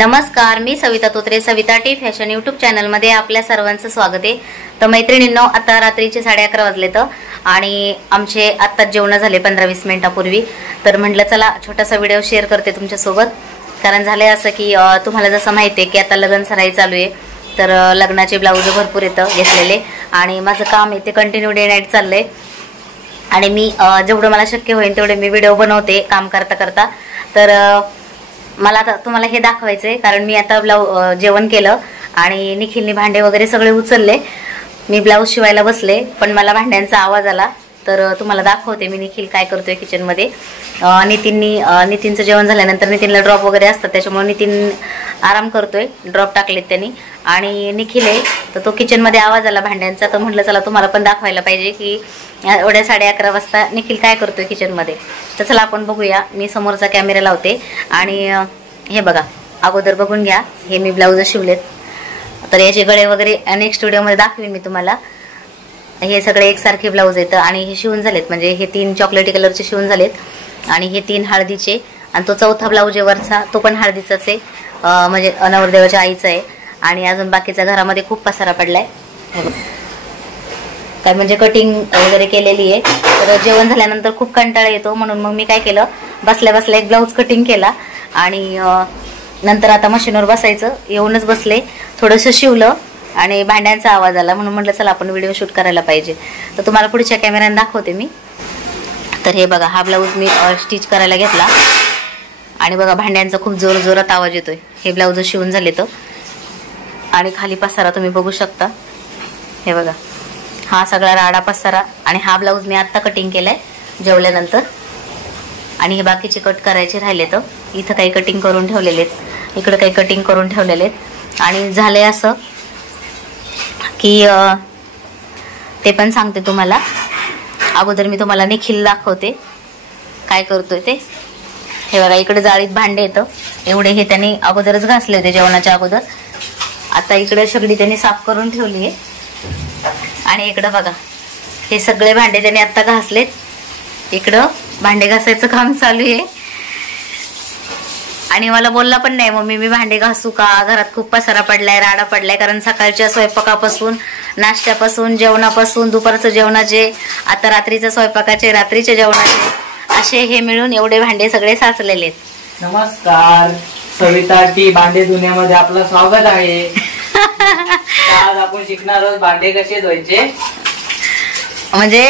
नमस्कार, मी Savita Totre, Savita T fashion YouTube चॅनलमध्ये आपल्या सर्वांचं स्वागत आहे। तर मैत्रिणींनो, आता रात्रीचे 11:30 वाजलेत आणि आमचे आत्ताच जेवण झाले 15-20 मिनिटापूर्वी। तर म्हटलं चला छोटासा व्हिडिओ शेअर करते तुमच्यासोबत, कारण झाले असं की तुम्हाला जसं माहिती आहे की आता लग्न सराई चालू आहे, तर लग्नाचे ब्लाऊज भरपूर येतं घेतलेले आणि माझं काम आहे ते कंटिन्यू डे नाईट चाललंय आणि मी जेवढं मला शक्य होईल तेवढे मी व्हिडिओ बनवते काम करता करता। तर मला आता तुम्हाला हे दाखवायचंय, कारण मी आता जेवण केलं आणि निखिलने भांडे वगैरे सगळे उचलले, मी ब्लाऊज शिवायला बसले, पण मला भांड्यांचा आवाज आला तर तुम्हाला दाखवते मी निखिल काय करतोय किचन मध्ये। नितीनचं जेवण झाल्यानंतर नितीनला ड्रॉप वगैरे असतात, त्याच्यामुळे नितीन आराम करतोय, ड्रॉप टाकलेत त्यांनी आणि निखिल आहे तर तो किचन मध्ये आवाज आला भांड्यांचा, तर म्हटलं चला तुम्हाला पण दाखवायला पाहिजे की एवढ्या 11:30 वाजता निखिल काय करतोय किचन मध्ये। तर चला आपण बघूया, मी समोरचा कॅमेरा लावते आणि हे बघा, अगोदर बघून घ्या, हे मी ब्लाऊज शिवलेत, तर याचे गळे वगैरे नेक्स्ट व्हिडिओमध्ये दाखवेन मी तुम्हाला। हे सगळे एकसारखे ब्लाऊज आहेत आणि हे शिवून झालेत, म्हणजे हे 3 चॉकलेटी कलरचे शिवून झालेत आणि हे 3 हळदीचे, आणि तो चौथा ब्लाऊज आहे वरचा तो पण हळदीचाच आहे, म्हणजे नवरदेवाच्या आईचा आहे। आणि अजून बाकीचा घरामध्ये खूप पसारा पडलाय, काय म्हणजे कटिंग वगैरे केलेली आहे। तर जेवण झाल्यानंतर खूप कंटाळा येतो, म्हणून मग मी काय केलं, बसल्या बसल्या एक ब्लाऊज कटिंग केला आणि नंतर आता मशीनवर बसायचं, येऊनच बसले, थोडंसं शिवलं आणि भांड्यांचा आवाज आला म्हणून म्हटलं चला आपण व्हिडिओ शूट करायला पाहिजे। तर तुम्हाला पुढच्या कॅमेऱ्याने दाखवते मी। तर हे बघा, हा ब्लाऊज मी स्टिच करायला घेतला आणि बघा भांड्यांचा खूप जोरात आवाज येतोय। हे ब्लाऊज शिवून झाले तर, आणि खाली पसारा तुम्ही बघू शकता, हे बघा हा सगळा राडा पसारा, आणि हा ब्लाऊज मी आत्ता कटिंग केलाय जेवल्यानंतर, आणि हे बाकीचे कट करायचे राहिले, तर इथं काही कटिंग करून ठेवलेले आहेत, इकडे काही कटिंग करून ठेवलेले आहेत। आणि झाले असं की ते पण सांगते तुम्हाला, अगोदर मी तुम्हाला निखिल दाखवते काय करतोय ते। हे बघा, इकडे जाळीत भांडे येतं एवढे, हे त्यांनी अगोदरच घासले होते जेवणाच्या अगोदर, आता इकडे सगळी त्यांनी साफ करून ठेवली आहे। आणि इकडं बघा, हे सगळे भांडे त्यांनी आता घासलेत, इकडं भांडे घासायचं काम चालू आहे। आणि मला बोलला पण नाही, मम्मी मी भांडे घासू का, घरात खूप पसारा पडलाय, राडा पडलाय, कारण सकाळच्या स्वयंपाकापासून, नाश्त्यापासून, जेवणापासून, दुपारचं जेवणाचे, आता रात्रीच्या स्वयंपाकाचे, रात्रीच्या जेवणाचे, असे हे मिळून एवढे भांडे सगळे साचलेले आहेत। नमस्कार, सविता टी भांडे धुण्यामध्ये आपलं स्वागत आहे। आज आपण शिकणार आहोत भांडे कसे धुवायचे। म्हणजे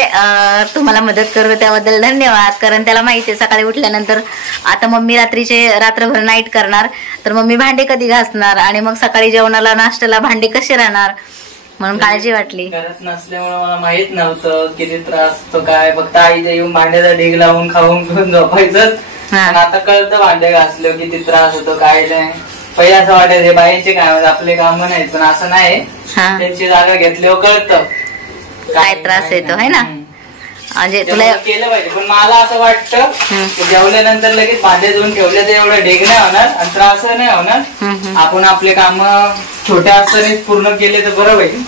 तुम्हाला मदत करू त्याबद्दल धन्यवाद, कारण त्याला माहिती आहे सकाळी उठल्यानंतर आता मम्मी रात्रभर नाईट करणार, तर मम्मी भांडे कधी घासणार आणि मग सकाळी जेवणाला नाश्त्याला भांडे कसे राहणार, म्हणून काळजी वाटली। घरात नसल्यामुळे मला माहित नव्हतं किती त्रास होतो काय, फक्त आईच्या येऊन भांड्याचा ढीग लावून खाऊन पिऊन झोपायचं, आता कळतं भांडे घासलं किती त्रास होतो काय नाही। पहिले असं वाटायचं बाईंचे काय आपले काम नाहीत, पण असं नाही, त्यांची जागा घेतल्यावर कळतं काय त्रास येतो है ना। म्हणजे तुला केलं पाहिजे, पण मला असं वाटतं जेवल्यानंतर लगेच भांडे धुवून ठेवले तर एवढं ढेग नाही होणार आणि त्रास नाही होणार, आपण आपले काम छोट्या असताना पूर्ण केले तर बरं होईल,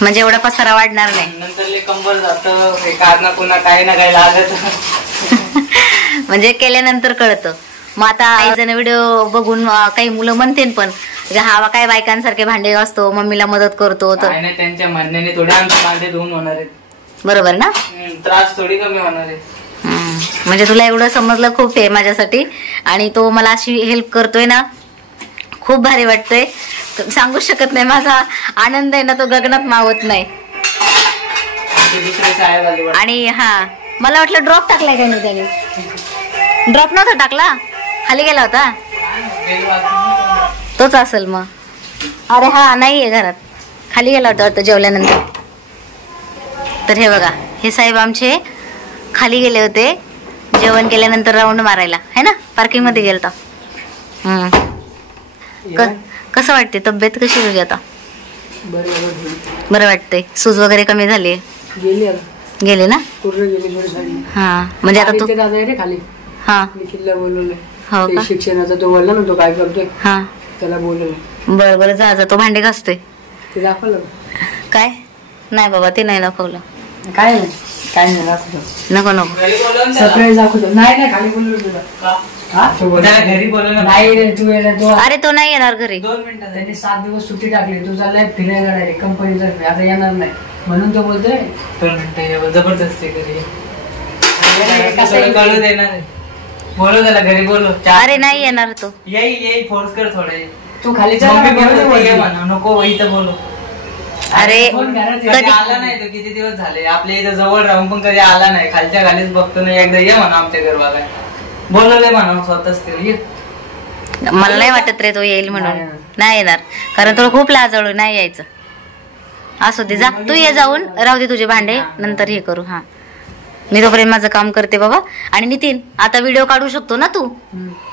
म्हणजे एवढा पसारा वाढणार नाही, नंतर कंबर जातं, कारण पुन्हा काही ना काही लागत। म्हणजे केल्यानंतर कळतं। मग आता काही जण व्हिडिओ बघून काही मुलं म्हणते पण हा काय बायकांसारखे भांडे घासतो, मम्मीला मदत करतो, तर त्यांच्या म्हणण्याने थोडे आमचे भांडे धुवून होणार आहेत, बरोबर ना, त्रास थोडी कमी होणार आहे। म्हणजे तुला एवढं समजलं खूप आहे माझ्यासाठी, आणि तो मला अशी हेल्प करतोय ना, खूप भारी वाटतंय, सांगू शकत नाही, माझा आनंद आहे ना तो गगनात मावत नाही। आणि हा मला वाटलं ड्रॉप टाकलाय का नाही त्याने, ड्रॉप नव्हता टाकला, खाली गेला होता तोच असेल मग, अरे हा नाहीये घरात, खाली गेला होता वाटतं जेवल्यानंतर। तर हे बघा, हे साहेब आमचे खाली गेले होते जेवण केल्यानंतर राऊंड मारायला, है ना, पार्किंग मध्ये गेलता। कसं वाटते, तब्येत कशी तुझी आता? बरं वाटतंय, सूज वगैरे कमी झाली, गेली ना, हा म्हणजे आता तू खाली हा बोलवलंय, हो का, शिक्षणाचा तो बोलला ना, तो काय करतोय, हा त्याला बोलवलंय। बरं बरं, जा तो भांडे घासतोय, ते दाखवलं काय नाही बाबा, ते नाही दाखवलं, काय नाही, काय नाही दाखवलं, नको नको सगळे दाखवतो, नाही खाली बोललो तुला, हा त्याला घरी बोलवलं नाही रे तू येणार तू अरे तो नाही येणार घरी. 2 मिनिटं त्यांनी 7 दिवस सुट्टी टाकली तू चाललाय फिरायला डायरेक्ट कंपनीतर्फे आता येणार नाही म्हणून तो बोलतोय 2 मिनिटं जबरदस्ती घरी कसं येईल? कळू देणार बोलव त्याला घरी बोलव. अरे नाही येणार तो. येई फोर्स कर थोडे. तू खाली मम्मी बोलते ये म्हणा नको इथं बोलव. अरे कधी आला नाही तो किती दिवस झाले आपल्या इथं जवळ राहून पण कधी आला नाही. खालच्या खालीच बघतो ना एकदा ये म्हणा आमच्या घर बघाय बोलवले म्हणा स्वतःच ते ये. मला नाही वाटत रे तो येईल म्हणून. नाही येणार कारण तो खूप लाजळू नाही यायचं. असू दे जा तू ये जाऊन राहू दे तुझे भांडे नंतर हे करू. हा मी तोपर्यंत माझं काम करते बाबा. आणि नितीन आता व्हिडिओ काढू शकतो ना तू.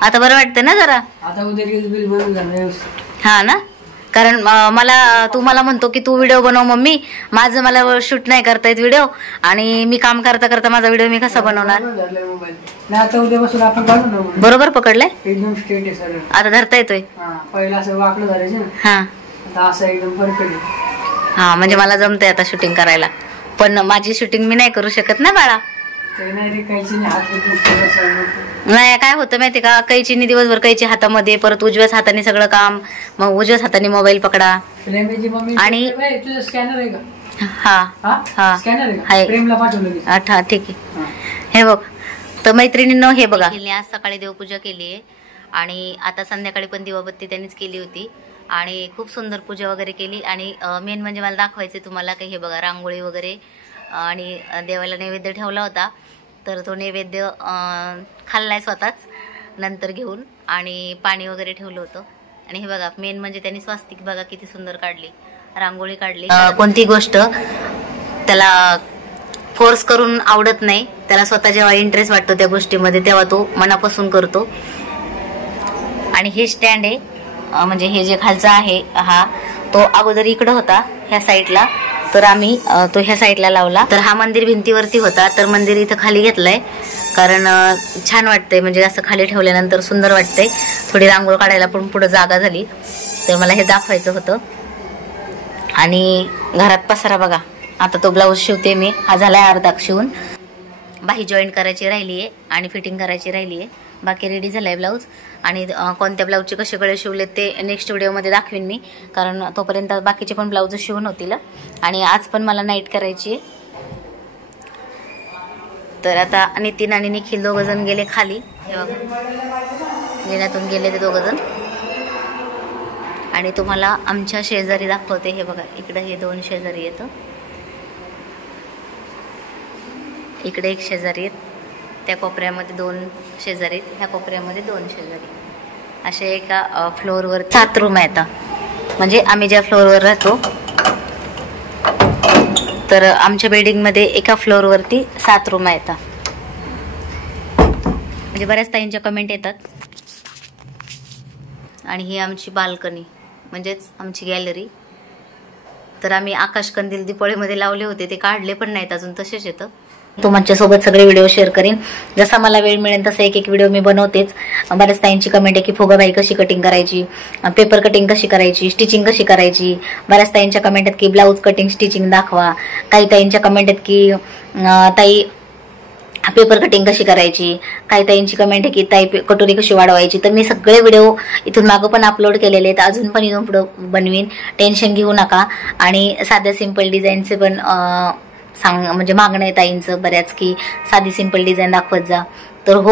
आता बरं वाटतं ना जरा. आता उद्या रील्स बिल बनवून जाणार. हा ना कारण तू मला म्हणतो की तू व्हिडिओ बनव मम्मी. माझं मला शूट नाही करता येत व्हिडिओ आणि मी काम करता करता माझा व्हिडिओ मी कसा बनवणार. आता उद्यापासून आपण काढू ना. बरोबर पकडलंय एकदम स्ट्रेट आहे सर. आता धरता येतोय. पहिला असं वाकडं झालं ना. हा आता असं एकदम परफेक्ट आहे. हा म्हणजे मला जमतंय आता शूटिंग करायला. पण माझी शूटिंग मी नाही करू शकत ना बाळा. नाही काय होतं माहिती का कैचीनी दिवसभर कैची हातामध्ये परत उजव्याच हाताने सगळं काम मग उजव्याच हाताने मोबाईल पकडा. आणि तुझं स्कॅनर आहे का? हा हा स्कॅनर आहे आहे. प्रेमला पाठवलं. हा ठीक आहे. हे बघ तर मैत्रिणींनो हे बघा आज सकाळी देवपूजा केली आहे आणि आता संध्याकाळी पण दिवाबत्ती त्यांनीच केली होती आणि खूप सुंदर पूजा वगैरे केली. आणि मेन म्हणजे मला दाखवायचे तुम्हाला काही हे बघा रांगोळी वगैरे आणि देवाला नैवेद्य ठेवला होता तर तो नैवेद्य खाल्लाय स्वतःच नंतर घेऊन आणि पाणी वगैरे ठेवलं होतं. आणि हे बघा मेन म्हणजे त्यांनी स्वास्तिक बघा किती सुंदर काढली रांगोळी काढली. कोणती गोष्ट त्याला फोर्स करून आवडत नाही. त्याला स्वतः जेव्हा इंटरेस्ट वाटतो त्या गोष्टीमध्ये तेव्हा तो मनापासून करतो. आणि हे स्टँड आहे म्हणजे हे जे खालचा आहे हा तो अगोदर इकडं होता ह्या साईडला तर आम्ही तो ह्या साईडला लावला. तर हा मंदिर भिंतीवरती होता तर मंदिर इथं खाली घेतलंय कारण छान वाटतंय म्हणजे असं खाली ठेवल्यानंतर सुंदर वाटतंय. थोडी रांगोळ काढायला पण पुढे जागा झाली तर मला हे दाखवायचं होतं. आणि घरात पसारा बघा आता तो ब्लाऊज शिवते मी. हा झालाय अर्धा शिवून. बाही जॉईंट करायची राहिली आहे आणि फिटिंग करायची राहिली आहे. बाकी रेडी झालाय ब्लाऊज. आणि कोणत्या ब्लाऊजचे कसे गळे शिवलेत ते नेक्स्ट व्हिडिओमध्ये दाखवीन मी कारण तोपर्यंत बाकीचे पण ब्लाऊज शिवून होतील. आणि आज पण मला नाईट करायची आहे. तर आता नितीन आणि निखिल दोघंजण गेले खाली. हे बघा लेण्यातून गेले ते दोघंजण. आणि तुम्हाला आमच्या शेजारी दाखवते. हे बघा इकडे हे 2 शेजारी येतं. इकडे एक शेजारी आहेत. त्या कोपऱ्यामध्ये 2 शेजारी आहेत. ह्या कोपऱ्यामध्ये 2 शेजारी. असे एका फ्लोअरवर 7 रूम आहेत. म्हणजे आम्ही ज्या फ्लोअरवर राहतो तर आमच्या बिल्डिंगमध्ये एका फ्लोअरवरती 7 रूम आहेत. म्हणजे बऱ्याच ताईंच्या कमेंट येतात. आणि ही आमची बाल्कनी म्हणजेच आमची गॅलरी. तर आम्ही आकाश कंदील दिवाळीमध्ये लावले होते ते काढले पण नाहीत अजून तसेच येतं. तुमच्यासोबत सगळे व्हिडिओ शेअर करीन जसा मला वेळ मिळेल तसा एक व्हिडिओ मी बनवतेच. बऱ्याच ताईंची कमेंट आहे की फुगाबाई कशी कटिंग करायची, पेपर कटिंग कशी करायची, स्टिचिंग कशी करायची. बऱ्याच ताईंच्या कमेंट आहेत की ब्लाऊज कटिंग स्टिचिंग दाखवा. काही ताईंच्या कमेंट आहेत की ताई पेपर कटिंग कशी करायची. काही ताईंची कमेंट आहे की ताई कटोरी कशी वाढवायची. तर मी सगळे व्हिडिओ इथून मागं पण अपलोड केलेले आहेत. अजून पण इथून पुढं बनवीन. टेन्शन घेऊ नका. आणि साध्या सिंपल डिझाईनचे पण म्हणजे मागणं आहे ताईंचं बऱ्याच की साधी सिंपल डिझाईन दाखवत जा. तर हो